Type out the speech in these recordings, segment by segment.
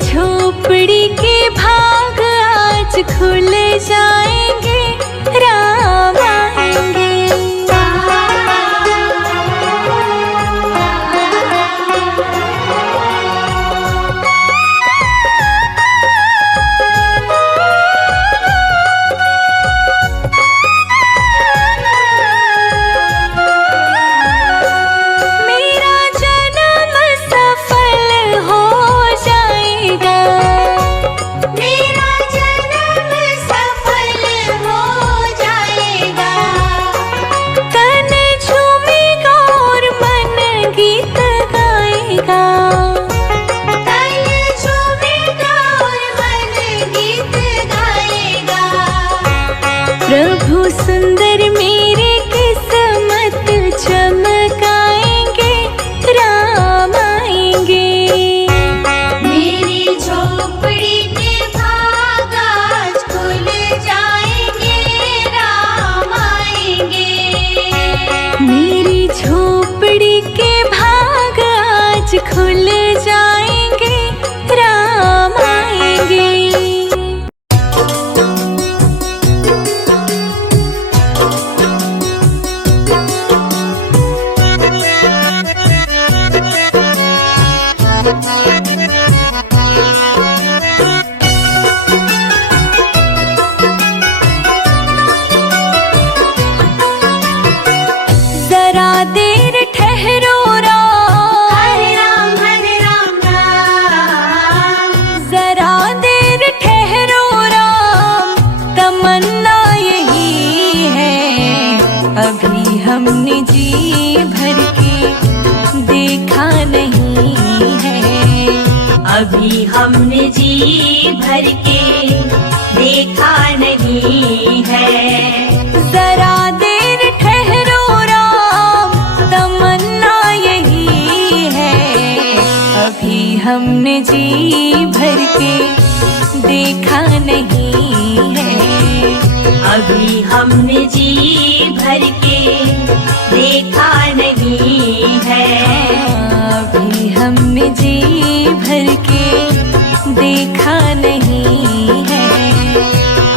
झोपड़ी के भाग आज खुल जाएंगे, राम आएंगे। प्रभु सुंदर मेरी किस्मत चमकाएंगे, राम आएंगे। मेरी झोपड़ी के भाग आज खुल जाएंगे, राम आएंगे। मेरी झोपड़ी के भाग आज खुल जाएंगे, राम आएंगे। जरा देर ठहरो राम, हरे राम राम। जरा देर ठहरो राम, तमन्ना यही है। अभी हमने जी भर के देखा नहीं है, अभी हमने जी भर के देखा नहीं है। जरा देर ठहरो राम, तमन्ना यही है। अभी हमने जी भर के देखा नहीं है, अभी हमने जी भर के देखा नहीं है। अभी हमने जी भर के देखा नहीं है,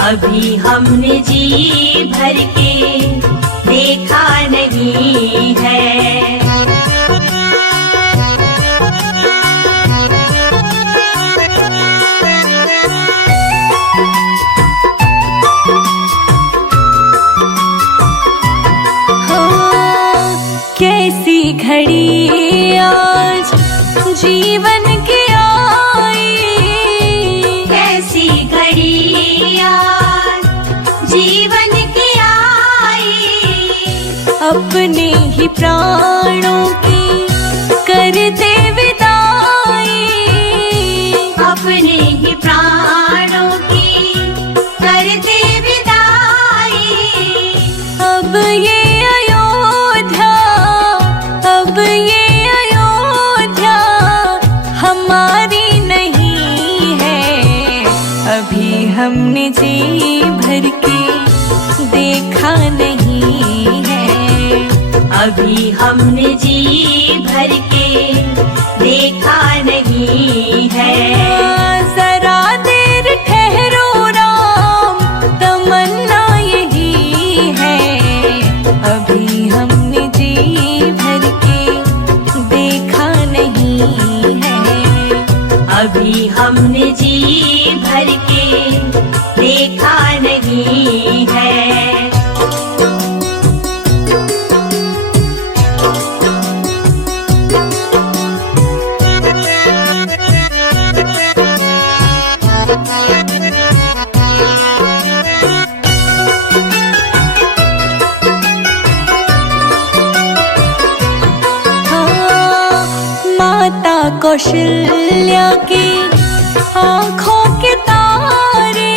अभी हमने जी भर के देखा नहीं है। कैसी घड़ी आज जीवन की आई, कैसी घड़ी आज जीवन की आई। अपने ही प्राणों की करते विदाई, अपने ही प्राणों की करते विदाई। अब ये अब ये अयोध्या हमारी नहीं है। अभी हमने जी भर के देखा नहीं है, अभी हमने जी भर के देखा नहीं है। जरा देर ठहरो राम, तमन्ना यही है। अभी हमने जी भर के देखा नहीं है, अभी हमने जी भर के देखा नहीं है। माता कौशल्या की आँखों के तारे,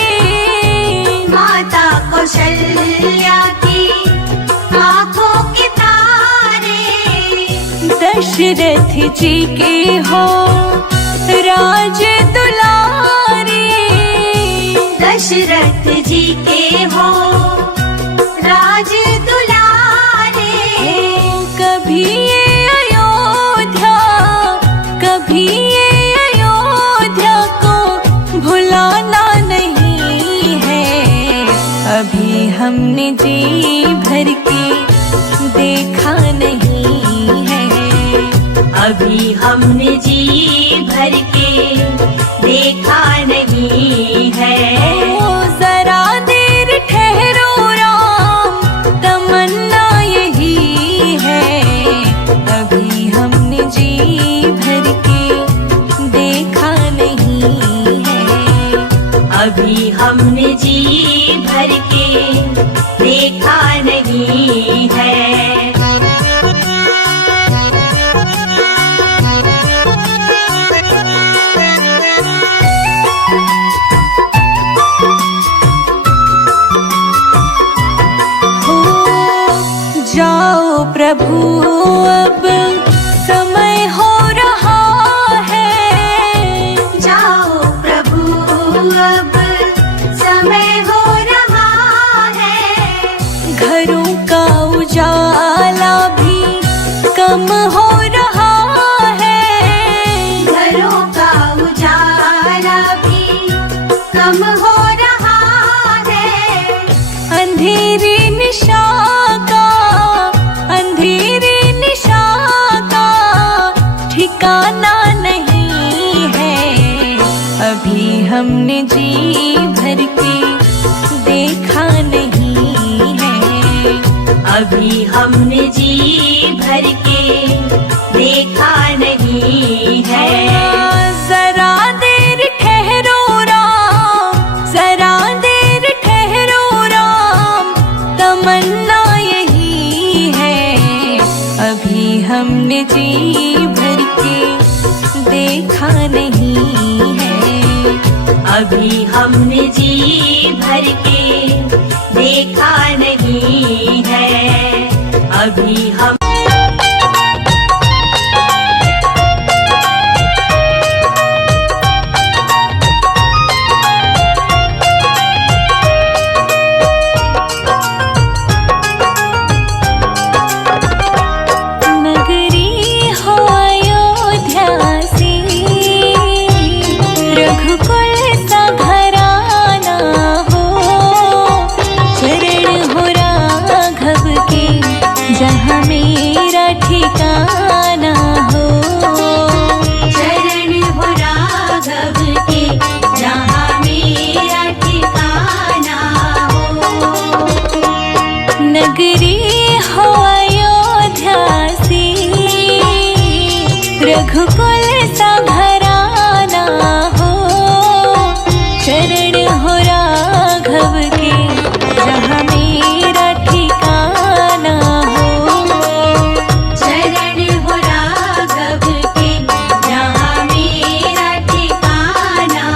माता कौशल्या की आँखों के तारे। दशरथ जी के हो राज दुलारे, दशरथ जी के हो राज दुलारे। कभी ये अयोध्या, कभी ये अयोध्या हमने जी भर के देखा नहीं है। अभी हमने जी भर के देखा नहीं है। ओ जरा देर ठहरो राम, तमन्ना यही है। अभी हमने जी भर के देखा नहीं है। अभी हमने जी भर के देखा नहीं है। जाओ प्रभु अब समय हो रहा है। जाओ प्रभु अब समय हो रहा है। घरों का उजाला भी कम हो रहा है। घरों का उजाला भी कम हो रहा है। अंधेरी निशा ठिकाना नहीं है। अभी हमने जी भर के देखा नहीं है। अभी हमने जी भर के देखा नहीं है। जरा देर ठहरो राम, जरा देर ठहरो राम, तमन्ना यही है। अभी हमने जी भर के देखा नहीं है। अभी हमने जी भर के देखा नहीं है। अभी हम जहाँ मेरा ठिकाना हो। चरण हो राघव के जहाँ मेरा ठिकाना हो। नगरी हो अयोध्या सी, रघुकुल सा घराना हो। चरण हो राघव के जहाँ मेरा ठिकाना हो। चरण हो राघव के जहाँ मेरा ठिकाना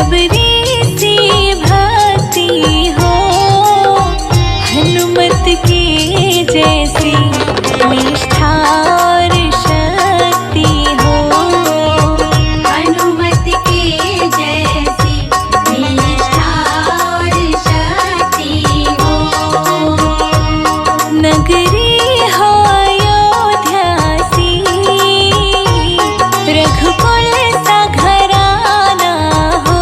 सबरी सी भक्ति हो, हनुमत के जैसी निष्ठा और शक्ति हो। हनुमत के जैसी निष्ठा और शक्ति हो। नगरी हो अयोध्या सी, रघुकुल सा घराना हो,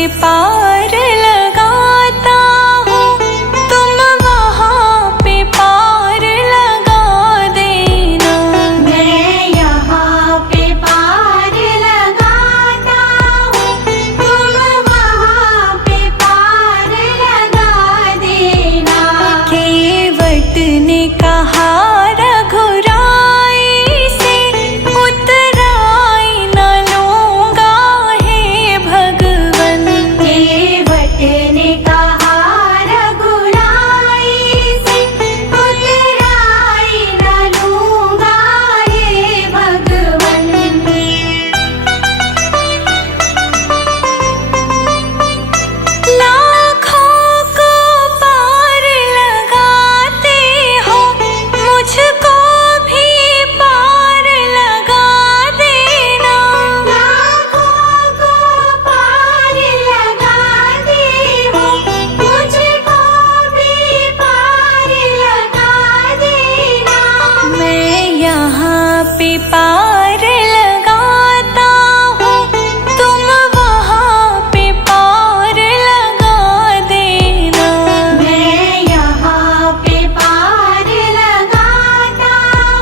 पे पार लगाता हूँ, तुम वहाँ पे पार लगा देना। मैं यहाँ पे पार लगाता हूँ, तुम वहाँ पे पार लगा देना। केवट ने कहा रघुराई से, उतराई न लूँगा हे भगवन। केवट ने कहा रघुराई से, उतराई न लूँगा हे भगवन। लाखों को पार लगाते हो, मुझको भी पार लगा देना। लाखों को पार लगाते हो, मुझको भी पार लगा देना। मैं यहाँ पे पार लगाता हूँ, तुम वहाँ पे पार लगा देना। मैं यहाँ पे पार लगाता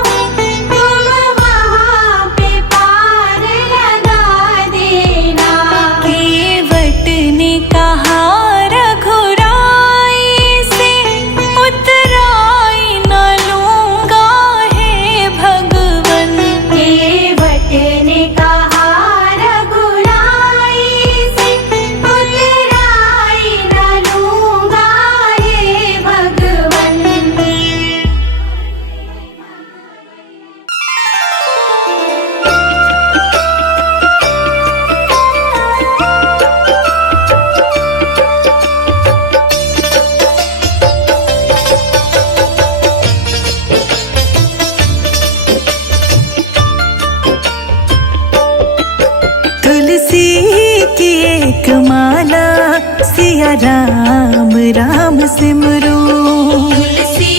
हूँ, तुम वहाँ पे पार लगा देना। केवट ने कहा रघुराई से, उतराई न लूँगा हे भगवन। केवट ने कहा रघुराई से, उतराई न लूँगा हे भगवन। तुलसी की एक माला, सिया राम राम सिमरो। तुलसी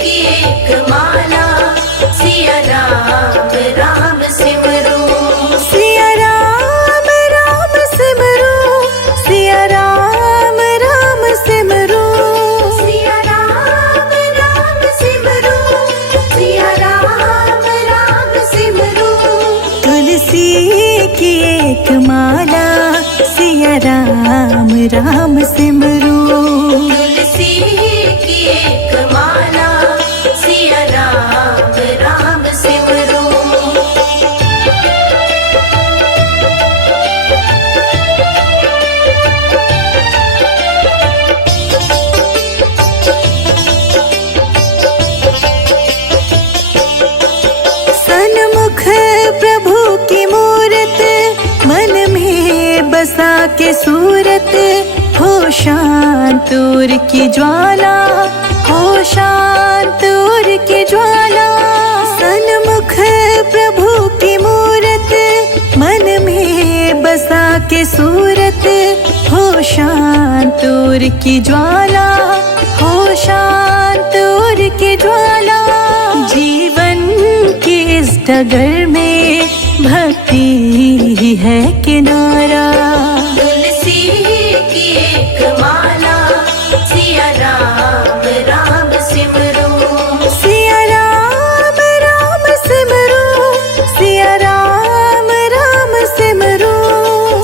की एक माला, सिया राम राम सिमरो। सिया राम राम सिमरो, सिया राम राम सिमरो। सिया राम राम सिमरो, सिया राम राम सिमरो। तुलसी की एक माला, सिया राम राम सिमरो। तुलसी की एक माला, सिया राम राम सिमरो। सन्मुख प्रभु की मूरत, मन में बसा के सूरत, हो शांत उर की ज्वाला, हो शांत उर की ज्वाला। सन्मुख प्रभु की मूरत, मन में बसा के सूरत, हो शांत उर की ज्वाला, हो शांत उर की ज्वाला। जीवन की इस डगर में भक्ति ही है किनारा। तुलसी की एक माला, सिया राम राम सिमरो। सिया राम राम सिमरो, सिया राम राम सिमरो।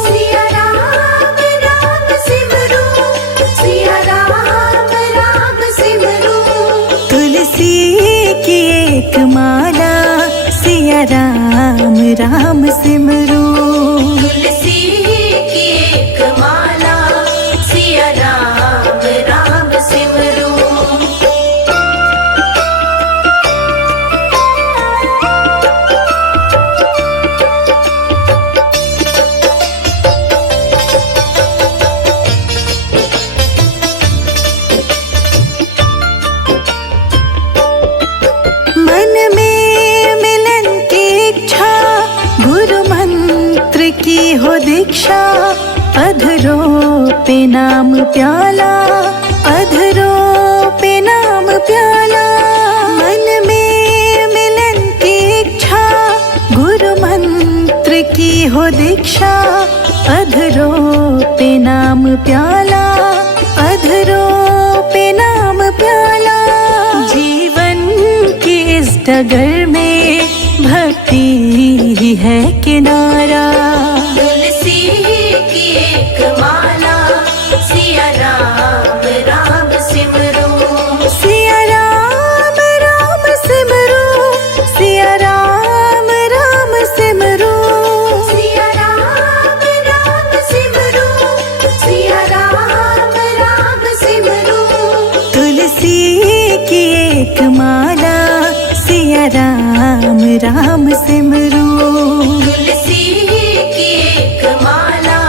सिया राम राम सिमरो, सिया राम राम सिमरो। तुलसी की एक माला, सिया राम राम सिमरो। तुलसी की एक माला, सिया राम राम सिमरो। मन में मिलन की इच्छा, गुरु मंत्र की हो दीक्षा। अधरों पे नाम प्याला, अधरों पे नाम प्याला। मन में मिलन की इच्छा, गुरु मंत्र मंत्र की हो दीक्षा, अधरों पे नाम प्याला, अधरों पे नाम प्याला। जीवन की इस डगर में भक्ति ही है किनारा। तुलसी की एक माला, सिया राम राम सिमरो, सिया राम राम सिमरो, सिया राम राम सिमरो, सिया राम राम सिमरो, सिया राम राम सिमरो। तुलसी की एक माला, सिया राम राम सिमरो। तुलसी की एक माला,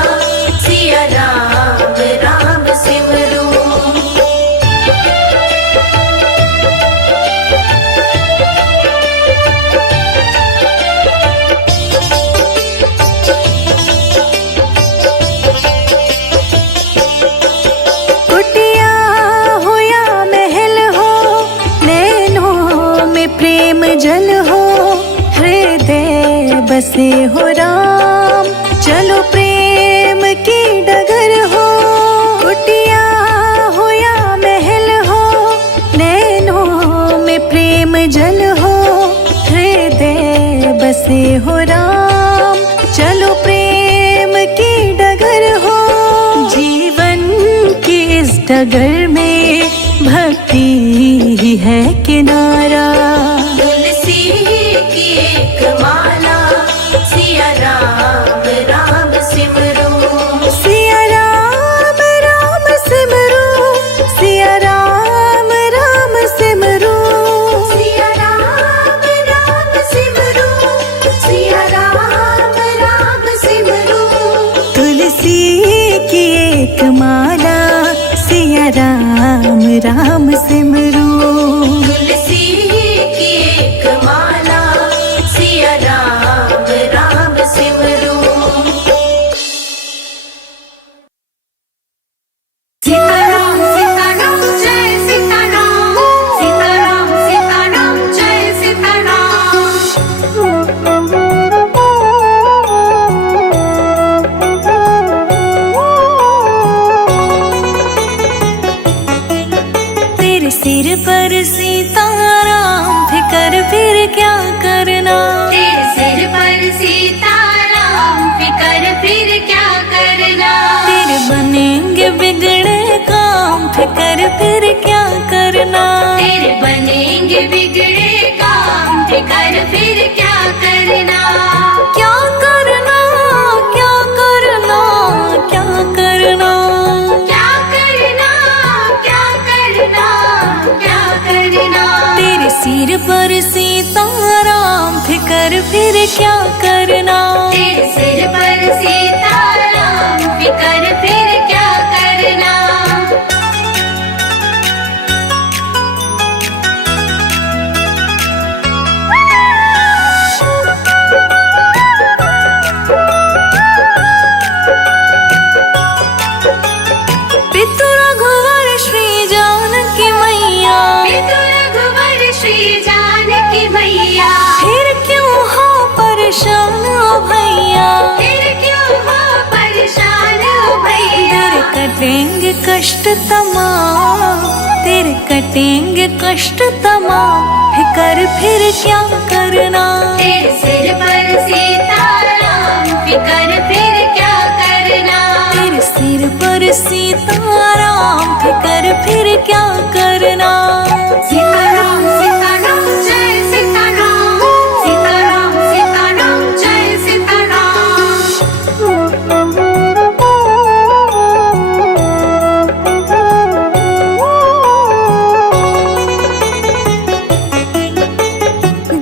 सिया राम राम सिमरो। कुटिया हो या महल हो, नैनों में प्रेम जल हो, हृदय बसे हो राम, चलो प्रेम की डगर हो। कुटिया हो या महल हो, नैनों में प्रेम जल हो, हृदय बसे हो राम, चलो प्रेम की डगर हो। जीवन की इस डगर में भक्ति ही है किनारा। तुलसी की एक माला, सिया राम राम सिमरो, सिया राम राम सिमरो, सिया राम राम सिमरो, सिया राम राम सिमरो, सिया राम राम सिमरो। तुलसी की एक माला, सिया राम राम सिमरो। तुलसी की एक माला, सिया राम राम सिमरो। सीताराम सीताराम जय सीताराम, सीताराम सीताराम जय सीताराम। तेरे सिर पर सीताराम, फिकर फिर क्या करना। तेरे सिर पर सीताराम, फिकर फिर क्या करना। तेरे बनेंगे बिगड़े काम, फिकर फिर क्या करना। तेरे बनेंगे बिगड़े काम, फिकर फिर क्या करना। क्या करना, क्या करना, क्या करना। क्या करना, क्या करना, क्या करना। तेरे सिर पर सीताराम, फिकर फिर क्या करना। तेरे सिर पर सीताराम, फिकर फिर क्या करना। पितु रघुवर श्री जानकी मैया, पितु रघुवर श्री जानकी मैया, फिर क्यों हो परेशान ओ भैया। फिर क्यों हो परेशान ओ भैया। तेरे कटेंगे कष्ट तमाम, तेरे कटेंगे कष्ट तमाम, फिकर फिर क्या करना। तेरे सिर पर सीताराम, फिकर फिर क्या करना। तेरे सिर पर सीताराम, फिकर फिर क्या करना। सीताराम सीताराम जय सीताराम, सीताराम सीताराम जय सीताराम।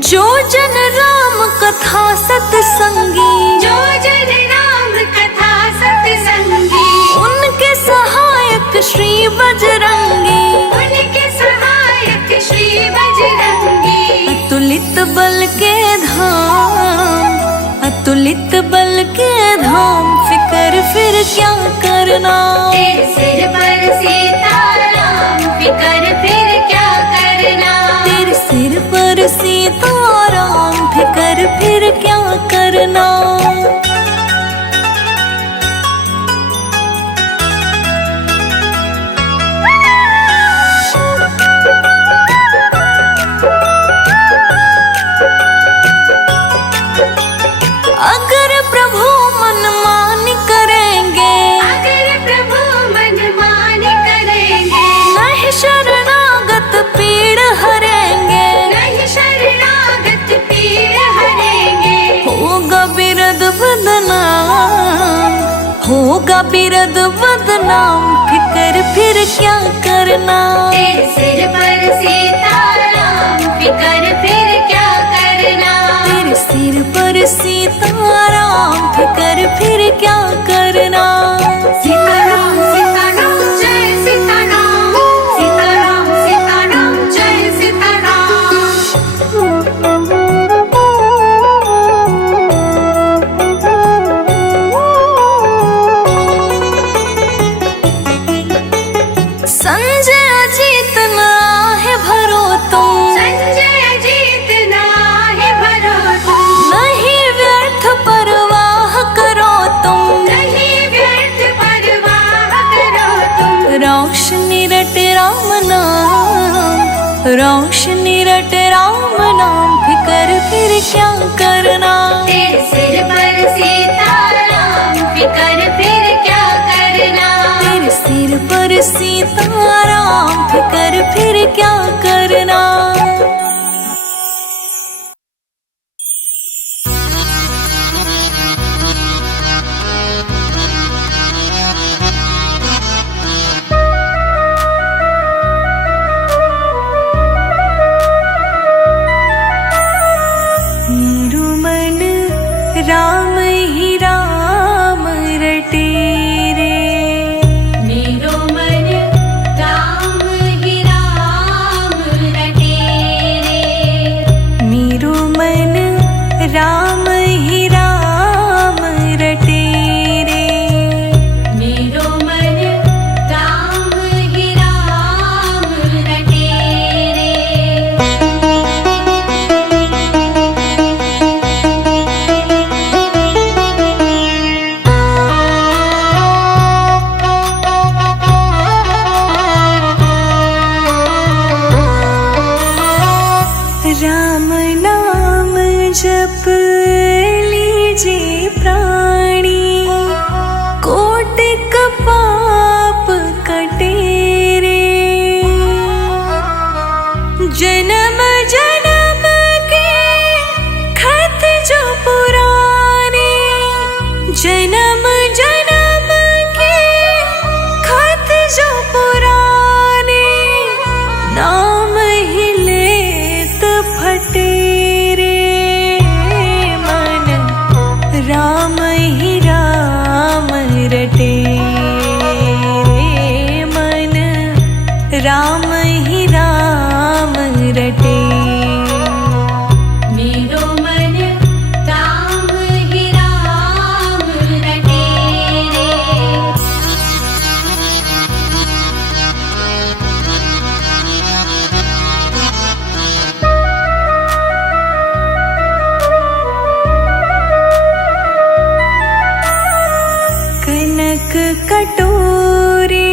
जो जन राम कथा सत्संगी, जो जन राम कथा सत्संगी, उनके सहायक श्री बजरंगी। उनके सहायक श्री बजरंगी। अतुलित बल के धाम, अतुलित बल के धाम, फिकर फिर क्या करना। तेरे सिर पर सीताराम, फिकर फिर क्या करना। तेरे सिर पर सीताराम, फिकर फिर क्या करना। अगर प्रभु मनमान करेंगे, अगर प्रभु मनमान करेंगे, नहीं शरणागत पीड़ हरेंगे, नहीं शरणागत पीड़ हरेंगे। होगा बिरद बदनाम, होगा बिरद बदनाम, फिकर फिर क्या करना। तेरे सिर पर सीताराम, फिकर फिर क्या करना। तेरे सिर पर सीताराम, फिकर फिर क्या करना। सीताराम सीताराम जय सीताराम, सीताराम सीताराम जय सीताराम। संजय अजीत ना है भरो तुम, संजय जीतना है भरो तुम, नहीं व्यर्थ परवाह करो तुम। नहीं व्यर्थ परवाह करो तुम। रोशनी रट राम नाम, रोशनी रट राम नाम, फिकर फिर क्या करना। तेरे सिर पर सीताराम, फिकर फिर क्या करना। तेरे सिर पर सीताराम, फिकर फिर क्या करना। मेरू मन राम ही राम रटे रे, मेरो मन राम ही राम रटे रे। मेरू मन राम ही राम रटे रे। मेरो मन राम ही राम रटे रे। राम नाम जप लीजिए प्राणी, कोटिक पाप कटे रे। जन्म जन्म के खत जो पुराने, जन्म जन्म के खत जो पुराने, नाम ही लेत फटे रे। मन राम ही राम रटे रे, मन राम ही राम रटे। मेरो मन राम ही राम रटे रे। कनक कटोरे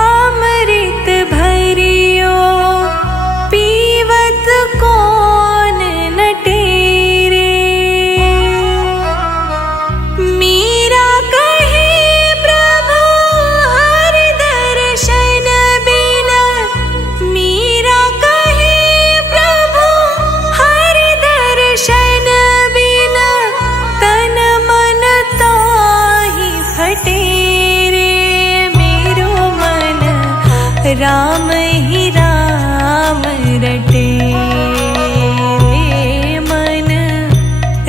अमृत भरियो, पीवत कौन नटे रे। मीरा कहे प्रभु हर दर्शन बिना, मीरा कहे प्रभु हर दर्शन बिना, तन मन ताहि फटे रे। मेरो मन राम ही राम रटे रे, मन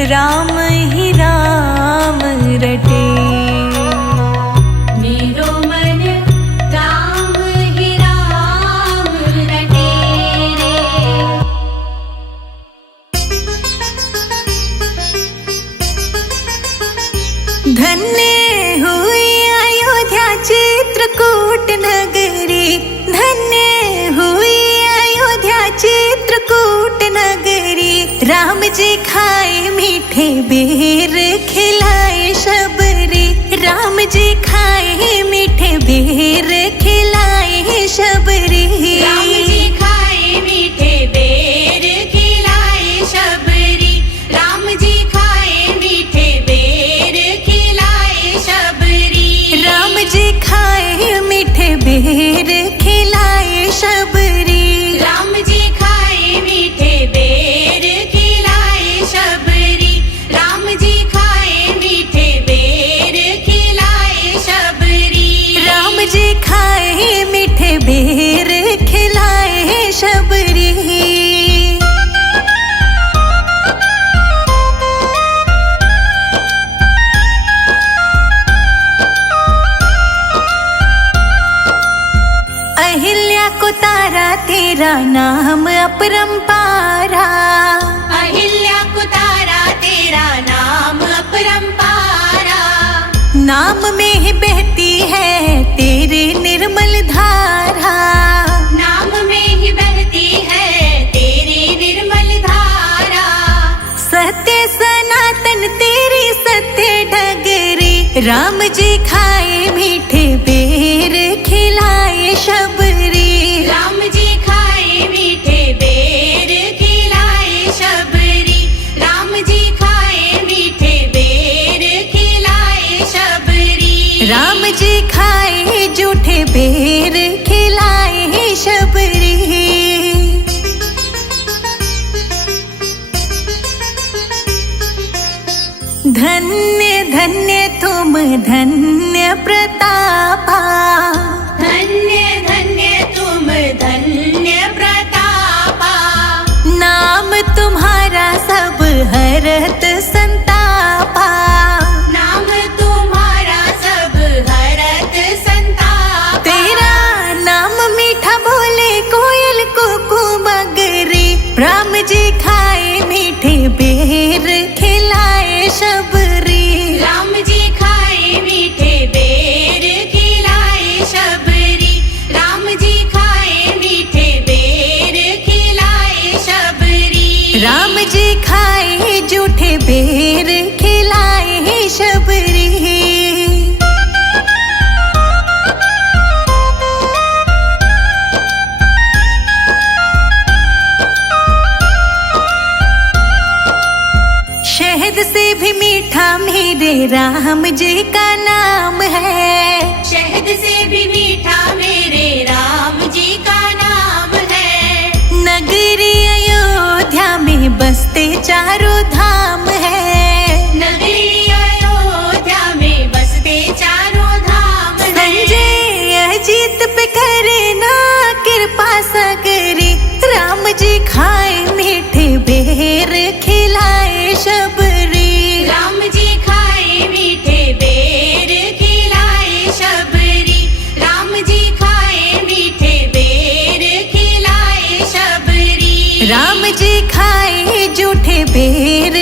राम ही राम रटे। मेरो मन राम ही राम रटे रे। धन्य हुई अयोध्या चित्रकूट नगरी, धन्य हुई अयोध्या चित्रकूट नगरी। राम जी खाए मीठे बेर, खिलाए शबरी। राम जी खाए मीठे बेर, खिलाए शबरी। राम जी खाए मीठे बेर, खिलाए शबरी। राम जी खाए मीठे बेर खिलाए शबरी। राम जी खाए मीठे बेर खिलाए शबरी। राम जी खाए मीठे बेर खिलाए शबरी। राम जी खाए मीठे बेर खिलाए शबरी। अहिल्या को तारा तेरा नाम अपरंपारा। अहिल्या को तारा तेरा नाम अपरंपारा। नाम में ही बहती है तेरी निर्मल धारा। नाम में ही बहती है तेरी निर्मल धारा। सत्य सनातन तेरी सत्य डगरी। राम जी खाए मीठे बेर खिलाए शबरी। राम जी खाए मीठे बेर खिलाए शबरी। राम जी खाए मीठे बेर खिलाए शबरी। राम जी खाए जूठे बेर खिलाए शबरी। धन्य धन्य तुम धन्य प्रतापा। धन्य धन्य तुम धन्य प्रतापा। नाम तुम्हारा सब हरत संतापा। नाम तुम्हारा सब हरत संतापा। तेरा नाम मीठा बोले कोयल कुकू मगरी। राम जी खाए मीठे बेर खिलाए शबरी। राम जी खाए मीठे बेर खिलाए शबरी। राम जी खाए मीठे बेर खिलाए शबरी। राम जी खाए जूठे बेर खिलाए शबरी। शहद से भी मीठा मेरे राम जी का नाम है। शहद से भी मीठा मेरे राम जी का नाम है। नगरी अयोध्या में बसते चारों धाम है। नगरी अयोध्या में बसते चारों धाम है। संजय अजीत पे करे ना कृपा सगरी। राम जी खाए मीठे बेर खिलाए शबरी। राम जी खाए मीठे बेर खिलाए शबरी। राम जी खाए मीठे बेर खिलाए शबरी। राम जी खाए जूठे बेर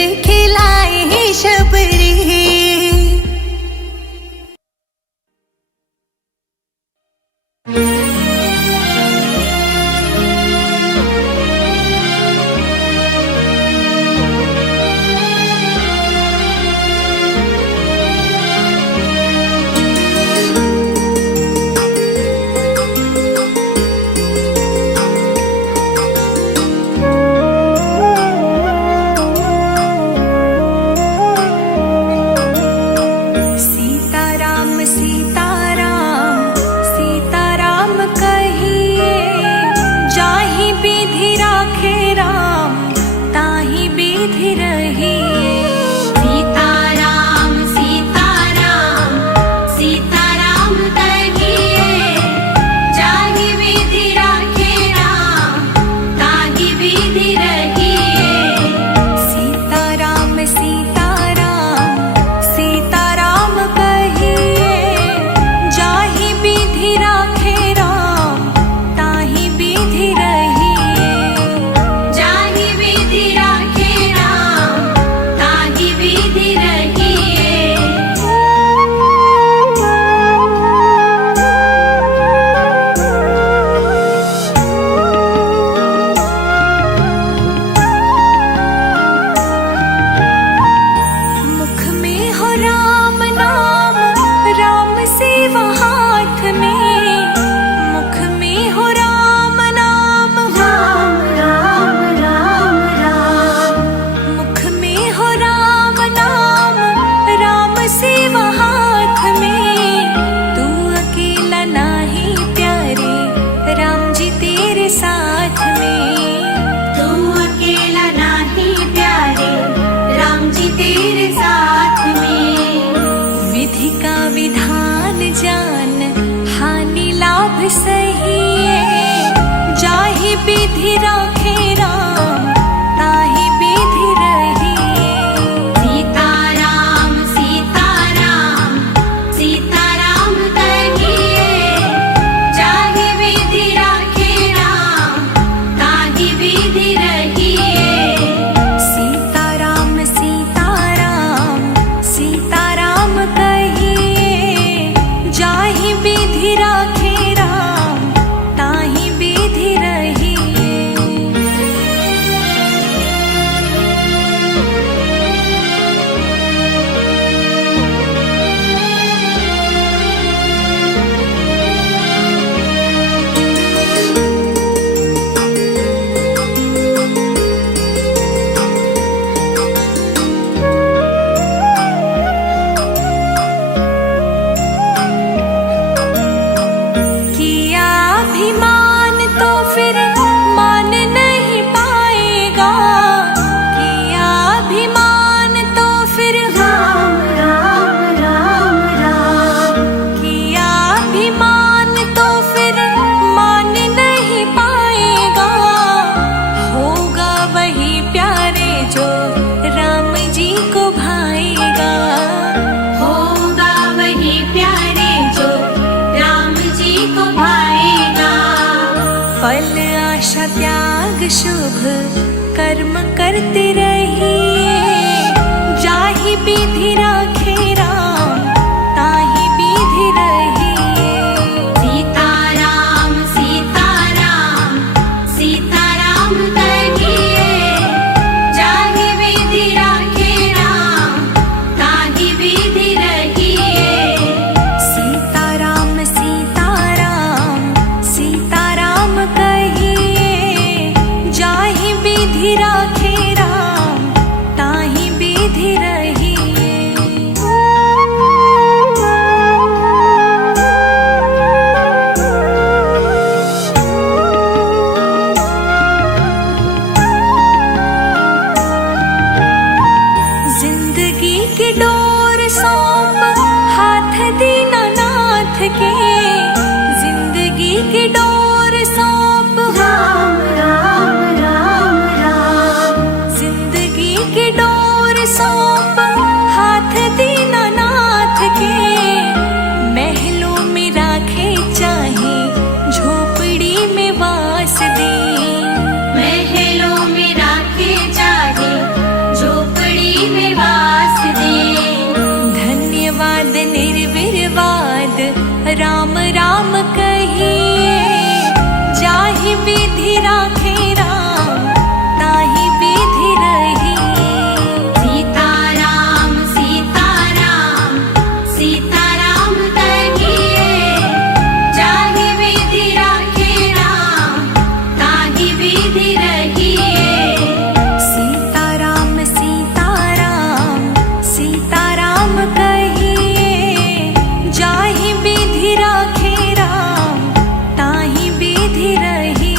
विधि राखे राम ताहि विधि रहिए। सीताराम सीताराम सीताराम कहिए, जाहि विधि राखे राम ताहि विधि रहिए। सीताराम सीताराम सीताराम कहिए, जाहि विधि राखे राम ताहि विधि रहिए। किया अभिमान तो फिर मान नहीं पाएगा, किया अभिमान तो फिर राम राम राम राम, किया अभिमान तो फिर मान नहीं पाएगा। होगा वही प्यारे जो राम जी को भाएगा, होगा वही प्यारे जो राम जी को भाएगा। फल आशा त्याग शुभ कर्म करते रहिए, जाहि विधि राखे राम ताहि विधि रहिए। सीताराम सीताराम सीताराम कहिए, जाहि विधि राखे राम ताहि विधि रहिए। सीताराम सीताराम सीताराम कहिए, जाहि विधि राखे राम ताहि विधि रहिए। जिंदगी की डोर सौंप हाथ दीनानाथ के, जिंदगी की डोर सौंप राम राम राम राम, जिंदगी की डोर सौंप हाथ दीनानाथ के। महलों में राखे चाहे झोपड़ी में वास दे, महलों में राखे चाहे झोपड़ी में वास दे। धन्यवाद निर्विवाद राम राम कहिए, जाहि विधि राखे राम ताहि विधि रहिए। सीताराम सीताराम सीताराम कहिए, जाहि विधि राखे राम ताहि विधि रहिए। सीताराम सीताराम सीताराम कहिए, जाहि विधि राखे राम ताहि विधि रहिए।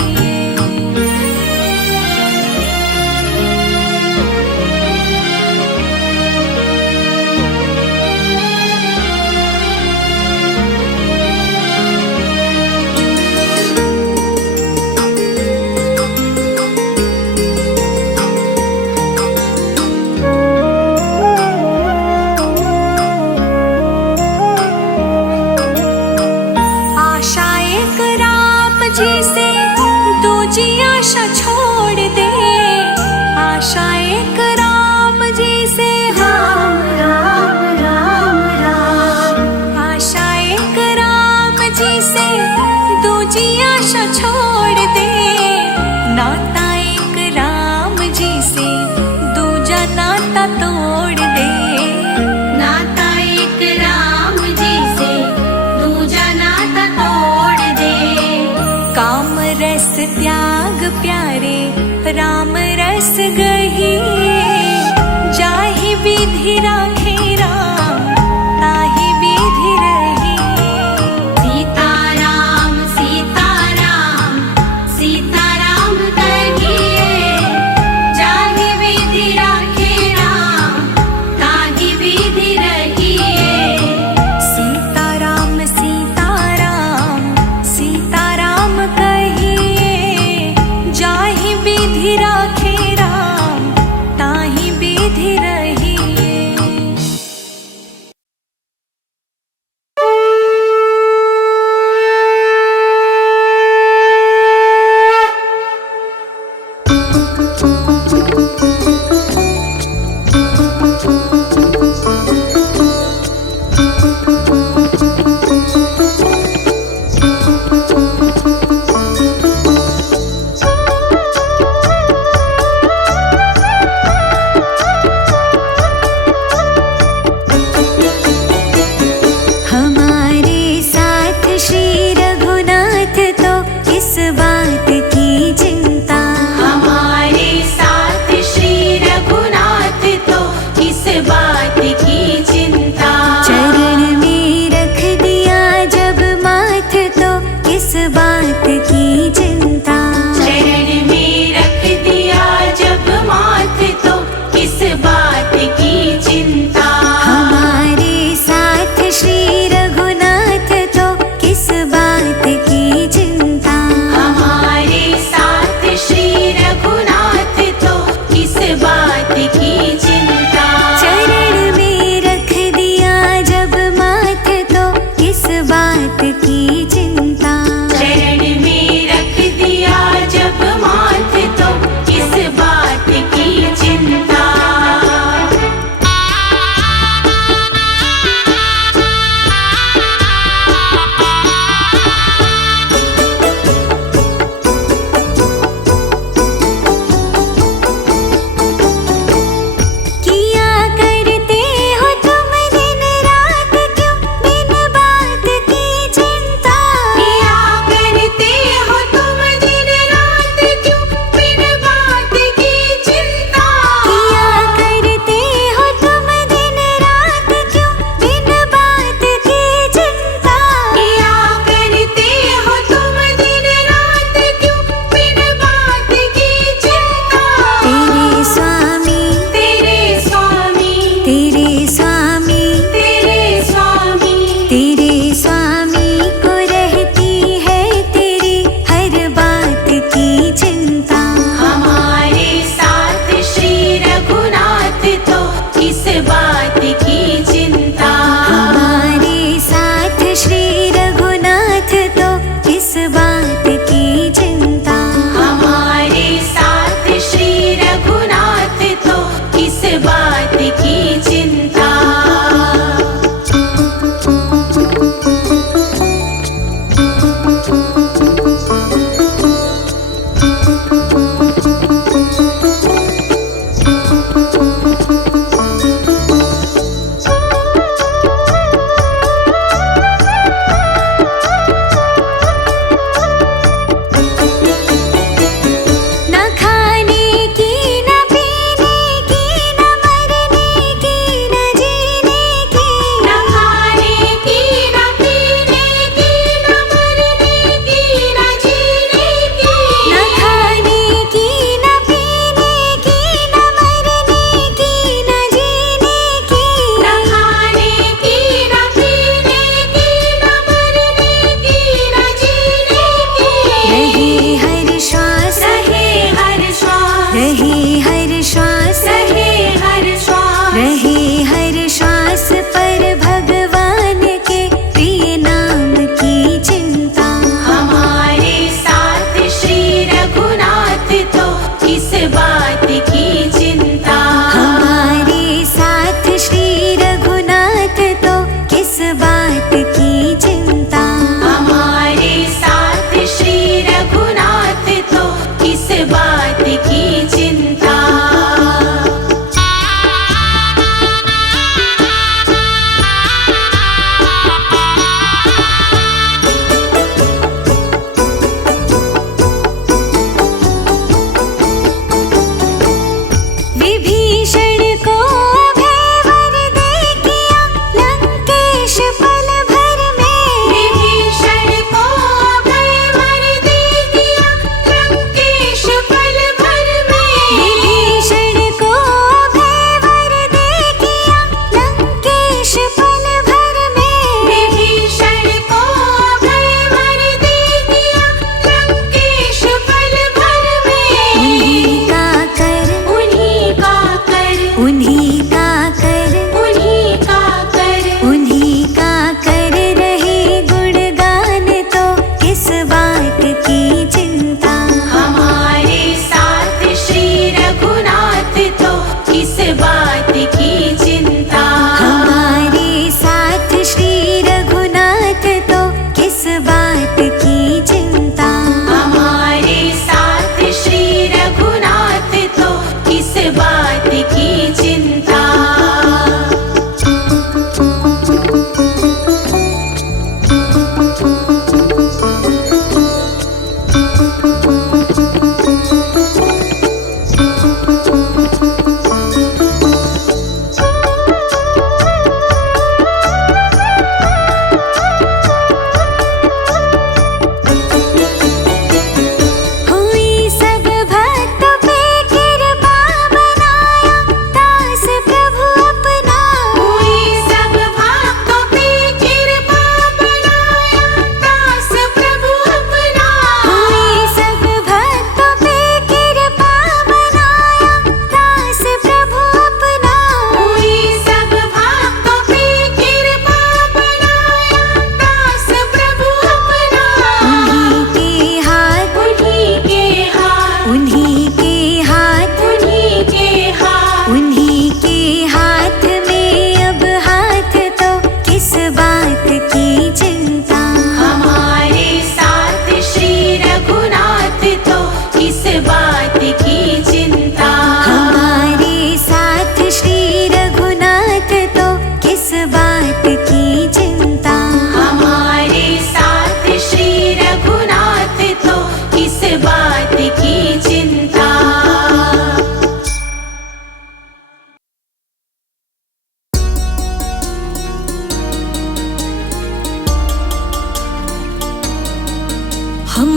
आशा एक राम जी से दूजी आशा छोड़ दे, आशा एक राम जी से राम राम राम राम, आशा एक राम जी से दूजी आशा छोड़ दे। नाता एक राम जी से दूजा नाता तोड़ दे, नाता एक राम जी से दूजा नाता तोड़ दे। काम रस त्याग प्यारे राम रस गहिए, जाहि विधि राखे राम ताहि विधि रहिए। सीताराम सीताराम सीताराम कहिए, जाहि विधि राखे राम ताहि विधि रहिए। सीताराम सीताराम सीताराम कहिए,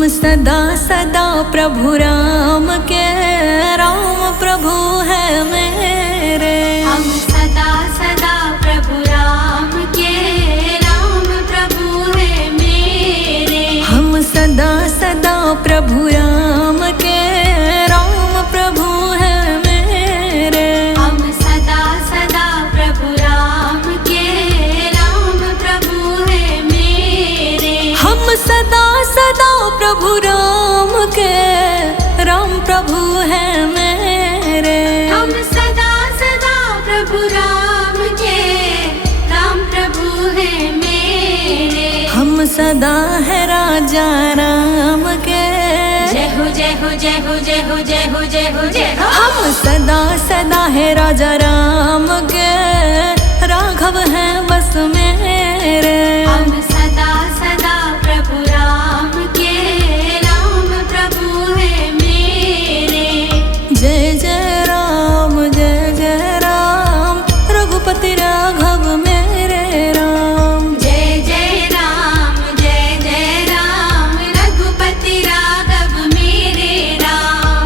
हम सदा सदा प्रभु राम के, राम प्रभु है मेरे। हम सदा सदा प्रभु राम के, राम प्रभु है मेरे। हम सदा सदा प्रभु राम के, राम प्रभु है मेरे। हम सदा सदा प्रभु राम के, राम प्रभु है मेरे। हम सदा सदा प्रभु राम के, राम प्रभु है मेरे। हम सदा सदा प्रभु राम के, राम प्रभु है मेरे। हम सदा है राजा राम के, जय हो जय हो जय हो जय हो जय हो जय हो जय हो। हम सदा सदा है राजा राम के, राघव है बस मेरे। हम सदा सदा प्रभु राम के, राम प्रभु है मेरे। जय जय राम रघुपति राघव मेरे राम। जय जय राम रघुपति राघव मेरे राम।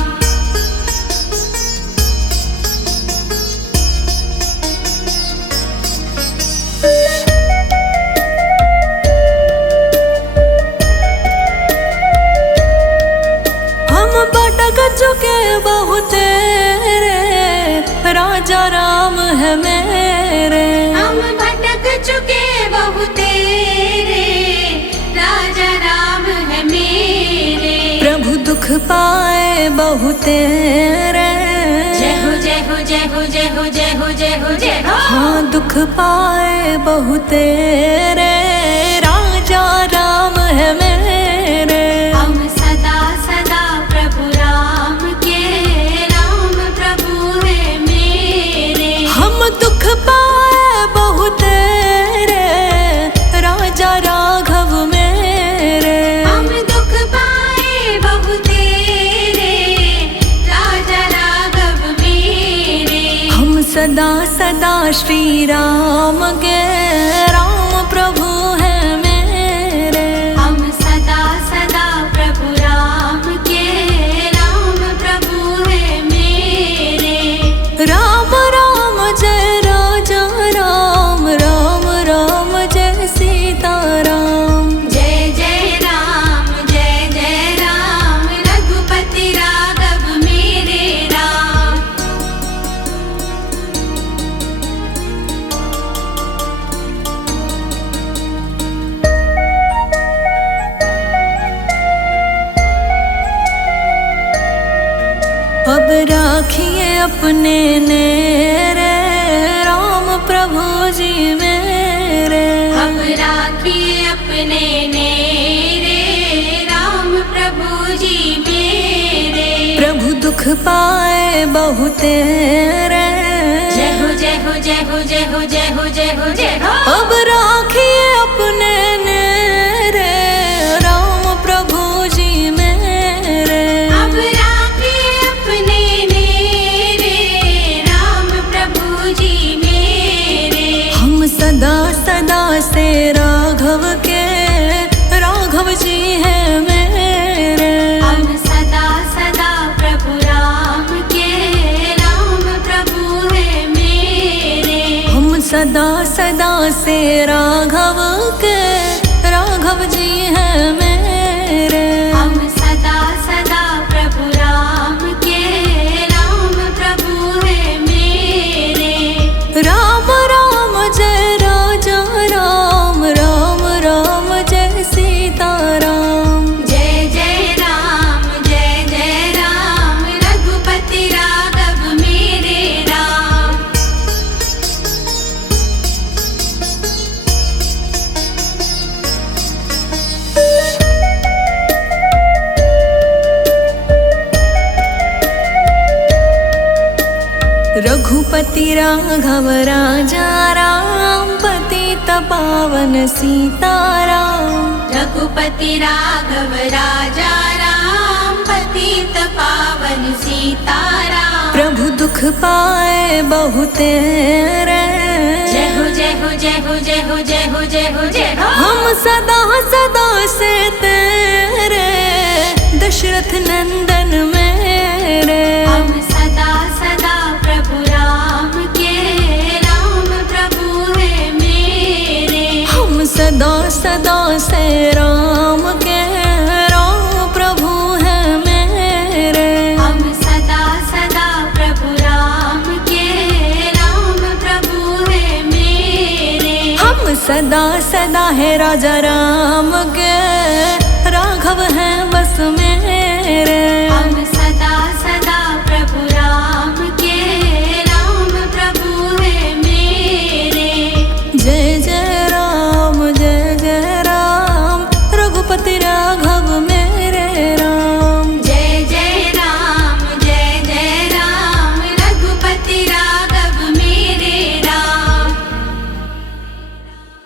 हम भटक चुके बहुत तेरे, राजा राम है मेरे। हम भटक चुके बहुत तेरे, राजा राम है मेरे। प्रभु दुख पाए बहुत तेरे, जय हो जय हो जय हो जय हो जय हो जय हो जय हो। हाँ दुख पाए बहुत तेरे, राजा राम है मेरे। हम सदा सदा प्रभु राम के, राम प्रभु है मेरे। हम दुख पाए बहुत तेरे, राजा राघव मेरे। हम दुख पाए बहुत तेरे, राजा राघव मेरे। हम सदा सदा श्री राम के, राम प्रभु है मेरे। हम सदा सदा प्रभु राम के, राम प्रभु है मेरे। राम राम जय राजा राम, राम राम जय सीता राम। जय जय राम रघुपति राघव मेरे राम। अब राखिए अपने नेरे, राम प्रभु जी मेरे। अब राखिए अपने नेरे, राम प्रभु जी मेरे। प्रभु दुख पाए बहुत तेरे, जय हो जय हो जय हो जय हो जय हो जय हो जय हो। अब राखिए अपने नेरे, राम प्रभु जी मेरे। अब राखिए अपने नेरे, राम प्रभु जी मेरे। हम सदा सदा से राघव के, राघव जी है मेरे। हम सदा सदा प्रभु राम के, राम प्रभु है मेरे। हम सदा सदा से राघव के, राघव जी है मेरे। हम सदा सदा प्रभु राम के, राम प्रभु है मेरे। राम राम जय राजा राम, राम राम जय सीता राम। जय जय राम रघुपति राघव मेरे राम। रघुपति राघव राजा राम, पतित पावन सीताराम। रघुपति राघव राजा राम, पतित पावन सीताराम। प्रभु दुख पाए बहुत तेरे, जय हो जय हो जय हो जय हो जय हो जय हो जय हो। हम सदा सदा से तेरे, दशरथ नंदन मेरे। हम सदा सदा प्रभु राम के, राम प्रभु है मेरे। हम सदा सदा से राम के, राम प्रभु है मेरे। हम सदा सदा प्रभु राम के, राम प्रभु है मेरे। हम सदा सदा है राजा राम के, राघव है बस मेरे।